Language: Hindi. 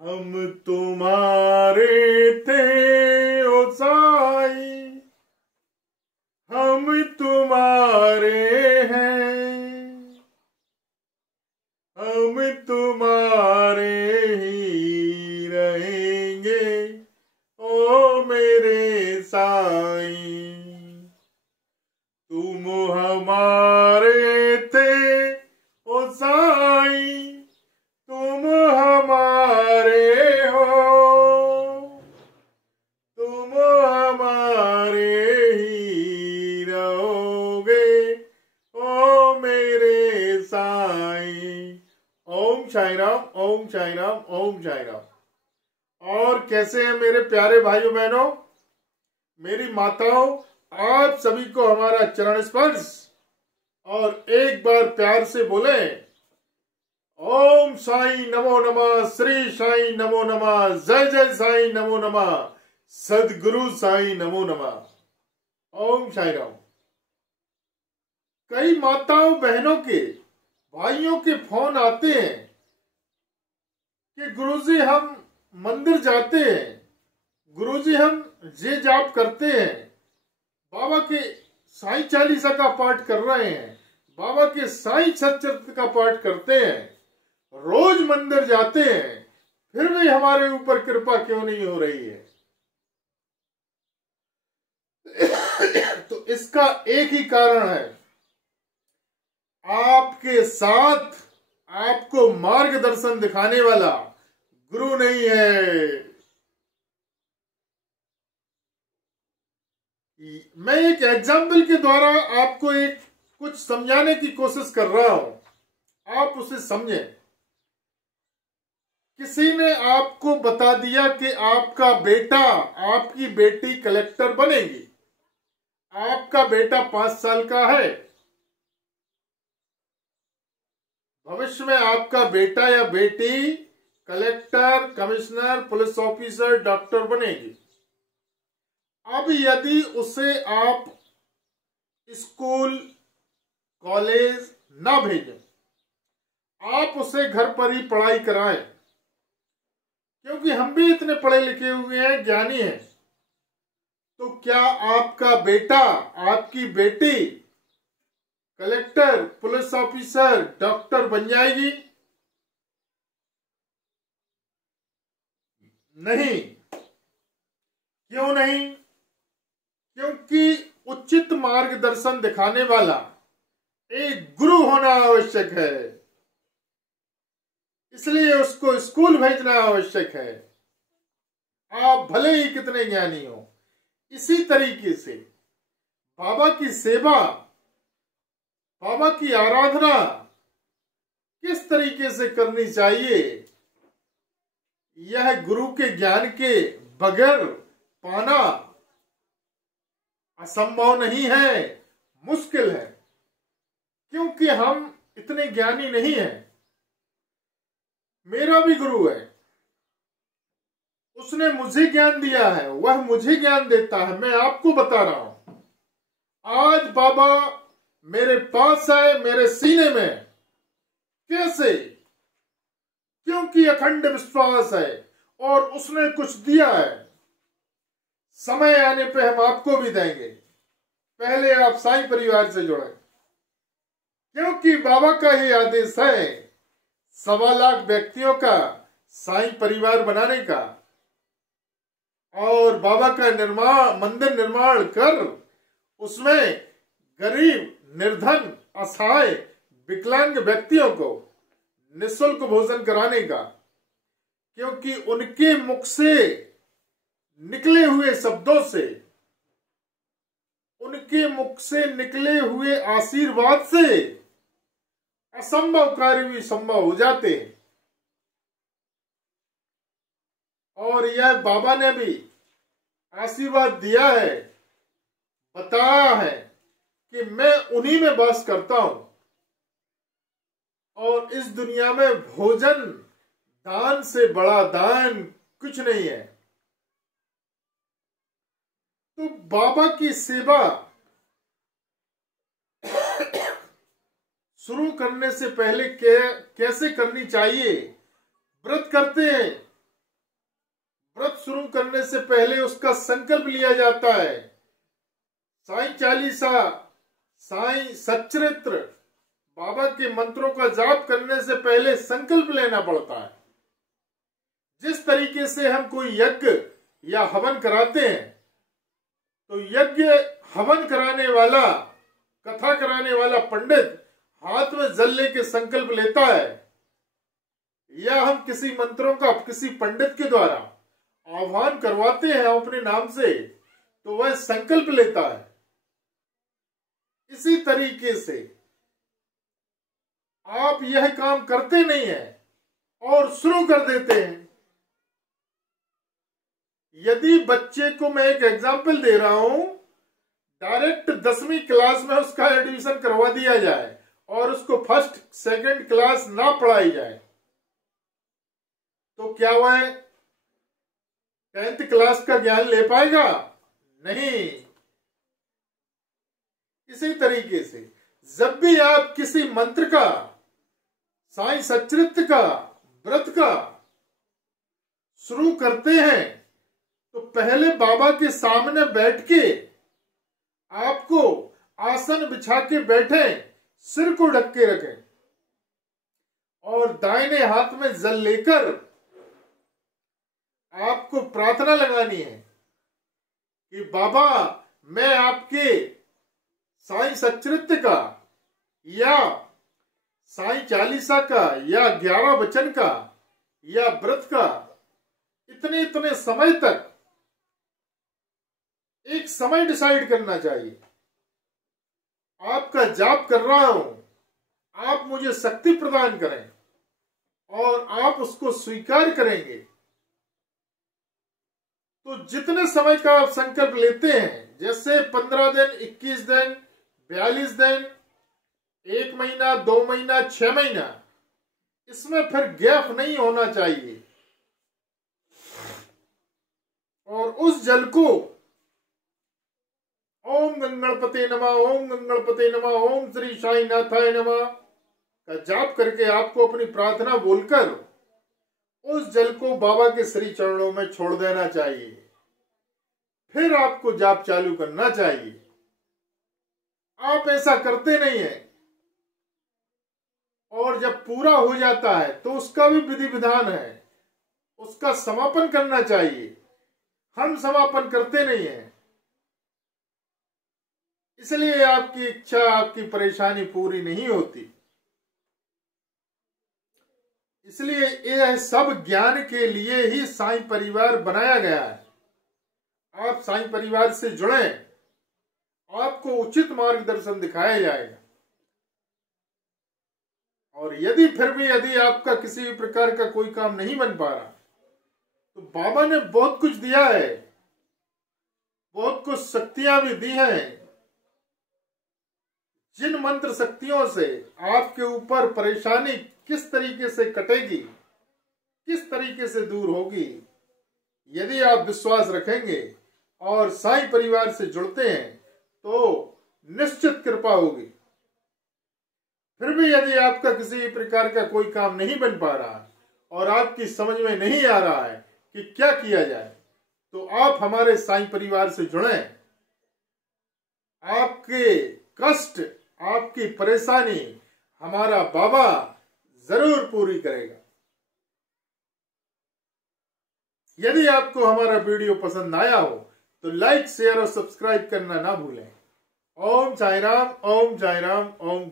हम तुम्हारे थे ओ साईं, हम तुम्हारे हैं, हम तुम्हारे ही रहेंगे ओ मेरे साईं। तुम हमारे थे ओ साईं, तुम हमारे हो, तुम हमारे ही रहोगे ओ मेरे साईं। ओम साई राम, ओम साई राम, ओम साई राम। और कैसे हैं मेरे प्यारे भाइयों बहनों, मेरी माताओं, आप सभी को हमारा चरण स्पर्श और एक बार प्यार से बोले ओम साई नमो नमः, श्री साई नमो नमः, जय जय साई नमो नमः, सदगुरु साई नमो नमः। ओम साई राम। कई माताओं बहनों के भाइयों के फोन आते हैं कि गुरुजी हम मंदिर जाते हैं, गुरुजी हम ये जाप करते हैं, बाबा के साईं चालीसा का पाठ कर रहे हैं, बाबा के साईं सच्चरित्र का पाठ करते हैं, रोज मंदिर जाते हैं, फिर भी हमारे ऊपर कृपा क्यों नहीं हो रही है? तो इसका एक ही कारण है, आपके साथ आपको मार्गदर्शन दिखाने वाला गुरु नहीं है। मैं एक एग्जाम्पल के द्वारा आपको एक कुछ समझाने की कोशिश कर रहा हूं, आप उसे समझें। किसी ने आपको बता दिया कि आपका बेटा, आपकी बेटी कलेक्टर बनेगी, आपका बेटा 5 साल का है, भविष्य में आपका बेटा या बेटी collector, commissioner, police officer, doctor बनेगी। अब यदि उसे आप स्कूल, कॉलेज ना भेजें, आप उसे घर पर ही पढ़ाई कराएं, क्योंकि हम भी इतने पढ़े लिखे हुए हैं, ज्ञानी हैं, तो क्या आपका बेटा, आपकी बेटी कलेक्टर, पुलिस ऑफिसर, डॉक्टर बन जाएगी? नहीं। क्यों नहीं? क्योंकि उचित मार्गदर्शन दिखाने वाला एक गुरु होना आवश्यक है, इसलिए उसको स्कूल भेजना आवश्यक है, आप भले ही कितने ज्ञानी हो। इसी तरीके से बाबा की सेवा, बाबा की आराधना किस तरीके से करनी चाहिए, यह गुरु के ज्ञान के बगैर पाना असंभव नहीं है, मुश्किल है, क्योंकि हम इतने ज्ञानी नहीं हैं। मेरा भी गुरु है, उसने मुझे ज्ञान दिया है, वह मुझे ज्ञान देता है, मैं आपको बता रहा हूं। आज बाबा मेरे पास है, मेरे सीने में। कैसे? क्योंकि अखंड विश्वास है और उसने कुछ दिया है, समय आने पे हम आपको भी देंगे। पहले आप साईं परिवार से जुड़े, क्योंकि बाबा का ही आदेश है 1.25 लाख व्यक्तियों का साईं परिवार बनाने का, और बाबा का मंदिर निर्माण कर उसमें गरीब, निर्धन, असहाय, विकलांग व्यक्तियों को निःशुल्क भोजन कराने का। क्योंकि उनके मुख से निकले हुए शब्दों से, उनके मुख से निकले हुए आशीर्वाद से असंभव कार्य भी संभव हो जाते हैं। और यह बाबा ने भी आशीर्वाद दिया है, बताया है कि मैं उन्हीं में वास करता हूं, और इस दुनिया में भोजन दान से बड़ा दान कुछ नहीं है। तो बाबा की सेवा शुरू करने से पहले कैसे करनी चाहिए? व्रत करते हैं, व्रत शुरू करने से पहले उसका संकल्प लिया जाता है। साईं चालीसा, साईं सच्चरित्र, बाबा के मंत्रों का जाप करने से पहले संकल्प लेना पड़ता है। जिस तरीके से हम कोई यज्ञ या हवन कराते हैं, तो यज्ञ हवन कराने वाला, कथा कराने वाला पंडित हाथ में जल लेके संकल्प लेता है, या हम किसी मंत्रों का किसी पंडित के द्वारा आह्वान करवाते हैं अपने नाम से, तो वह संकल्प लेता है। इसी तरीके से आप यह काम करते नहीं हैं और शुरू कर देते हैं। यदि बच्चे को, मैं एक एग्जाम्पल दे रहा हूं, डायरेक्ट 10वीं क्लास में उसका एडमिशन करवा दिया जाए और उसको फर्स्ट सेकंड क्लास ना पढ़ाई जाए, तो क्या वह 10th क्लास का ज्ञान ले पाएगा? नहीं। इसी तरीके से जब भी आप किसी मंत्र का, साईं सच्चरित्र का, व्रत का शुरू करते हैं, तो पहले बाबा के सामने बैठ के आपको आसन बिछा के बैठे, सिर को ढक के रखें और दाहिने हाथ में जल लेकर आपको प्रार्थना लगानी है कि बाबा, मैं आपके साईं सच्चरित्र का या साईं चालीसा का या 11 वचन का या व्रत का इतने इतने समय तक एक समय डिसाइड करना चाहिए। आपका जाप कर रहा हूं, आप मुझे शक्ति प्रदान करें और आप उसको स्वीकार करेंगे। तो जितने समय का आप संकल्प लेते हैं, जैसे 15 दिन, 21 दिन, 42 दिन, 1 महीना, 2 महीना, 6 महीना, इसमें फिर गैप नहीं होना चाहिए। और उस जल को ओम गंगणपते नमः, ओम गंगणपते नमः, ओम श्री साईनाथाय नमः का जाप करके आपको अपनी प्रार्थना बोलकर उस जल को बाबा के श्री चरणों में छोड़ देना चाहिए। फिर आपको जाप चालू करना चाहिए। आप ऐसा करते नहीं है, और जब पूरा हो जाता है तो उसका भी विधि विधान है, उसका समापन करना चाहिए। हम समापन करते नहीं है, इसलिए आपकी इच्छा, आपकी परेशानी पूरी नहीं होती। इसलिए यह सब ज्ञान के लिए ही साईं परिवार बनाया गया है। आप साईं परिवार से जुड़ें, आपको उचित मार्गदर्शन दिखाया जाएगा। और यदि आपका किसी भी प्रकार का कोई काम नहीं बन पा रहा, तो बाबा ने बहुत कुछ दिया है, बहुत कुछ शक्तियां भी दी हैं। जिन मंत्र शक्तियों से आपके ऊपर परेशानी किस तरीके से कटेगी, किस तरीके से दूर होगी, यदि आप विश्वास रखेंगे और साईं परिवार से जुड़ते हैं, तो निश्चित कृपा होगी। फिर भी यदि आपका किसी प्रकार का कोई काम नहीं बन पा रहा और आपकी समझ में नहीं आ रहा है कि क्या किया जाए, तो आप हमारे साईं परिवार से जुड़ें। आपके कष्ट, आपकी परेशानी हमारा बाबा जरूर पूरी करेगा। यदि आपको हमारा वीडियो पसंद आया हो तो लाइक, शेयर और सब्सक्राइब करना ना भूलें। ओम साईं राम, ओम साईं राम, ओम।